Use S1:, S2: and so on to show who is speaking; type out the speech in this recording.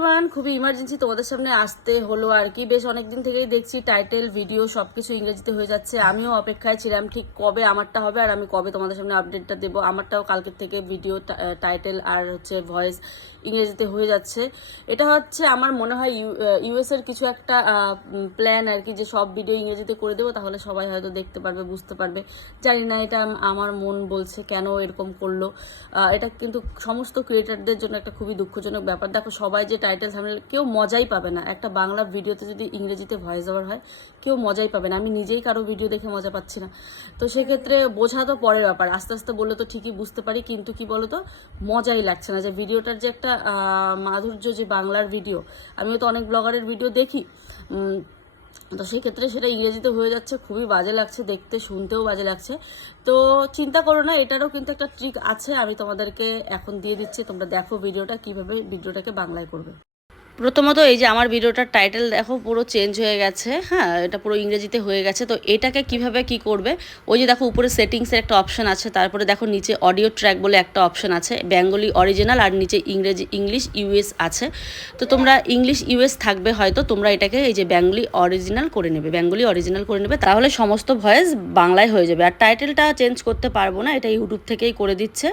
S1: Everyone খুবই emergency তোমাদের সামনে আসতে হলো আর কি। বেশ অনেক দিন থেকেই দেখছি টাইটেল ভিডিও সব কিছু ইংরেজিতে হয়ে যাচ্ছে। আমিও অপেক্ষায় ছিলাম ঠিক কবে আমারটা হবে আর আমি কবে তোমাদের সামনে আপডেটটা দেবো। আমারটাও কালকের থেকে ভিডিও টাইটেল আর হচ্ছে ভয়েস ইংরেজিতে হয়ে যাচ্ছে। এটা হচ্ছে আমার মনে হয় ইউএস এর কিছু একটা প্ল্যান আর কি যে সব ভিডিও ইংরেজিতে করে দেবো। তাহলে সবাই হয়তো দেখতে পারবে, বুঝতে পারবে। জানি না এটা আমার মন বলছে কেন এরকম করল। এটা কিন্তু সমস্ত ক্রিয়েটারদের জন্য একটা খুবই দুঃখজনক ব্যাপার। দেখো সবাই যে টাইটেল থামনেল কেউ মজাই পাবে না। একটা বাংলা ভিডিওতে যদি ইংরেজিতে ভয়েস ওভার হয়, কেউ মজাই পাবে না। আমি নিজেই কারও ভিডিও দেখে মজা পাচ্ছি না। তো সেক্ষেত্রে বোঝা তো পরের ব্যাপার। আস্তে আস্তে বললে তো ঠিকই বুঝতে পারি, কিন্তু কি বলতো, মজাই লাগছে না। যে ভিডিওটার যে একটা মাধুর্য যে বাংলার ভিডিও আমিও তো অনেক ব্লগারের ভিডিও দেখি। তো সেক্ষেত্রে সেটা ইংরেজিতে হয়ে যাচ্ছে, খুবই বাজে লাগছে দেখতে, শুনতেও বাজে লাগছে। তো চিন্তা করো না, এটারও কিন্তু একটা ট্রিক আছে, আমি তোমাদেরকে এখন দিয়ে দিচ্ছি, তোমরা দেখো ভিডিওটা কীভাবে ভিডিওটাকে বাংলায় করবে। প্রথমত এই যে আমার ভিডিওটার টাইটেল দেখো, পুরো চেঞ্জ হয়ে গেছে হ্যাঁ এটা পুরো ইংরেজিতে হয়ে গেছে, তো এটাকে কীভাবে কি করবে? ওই যে দেখো, উপরে সেটিংসের একটা অপশন আছে, তারপরে দেখো নিচে অডিও ট্র্যাক বলে একটা অপশন আছে বেঙ্গলি অরিজিনাল আর নিচে ইংরেজি ইংলিশ ইউএস আছে। তো তোমরা ইংলিশ ইউএস থাকবে হয়তো, তোমরা এটাকে এই যে বেঙ্গলি অরিজিনাল করে নেবে বেঙ্গলি অরিজিনাল করে নেবে, তাহলে সমস্ত ভয়েস বাংলায় হয়ে যাবে। আর টাইটেলটা চেঞ্জ করতে পারব না, এটা ইউটিউব থেকেই করে দিচ্ছে।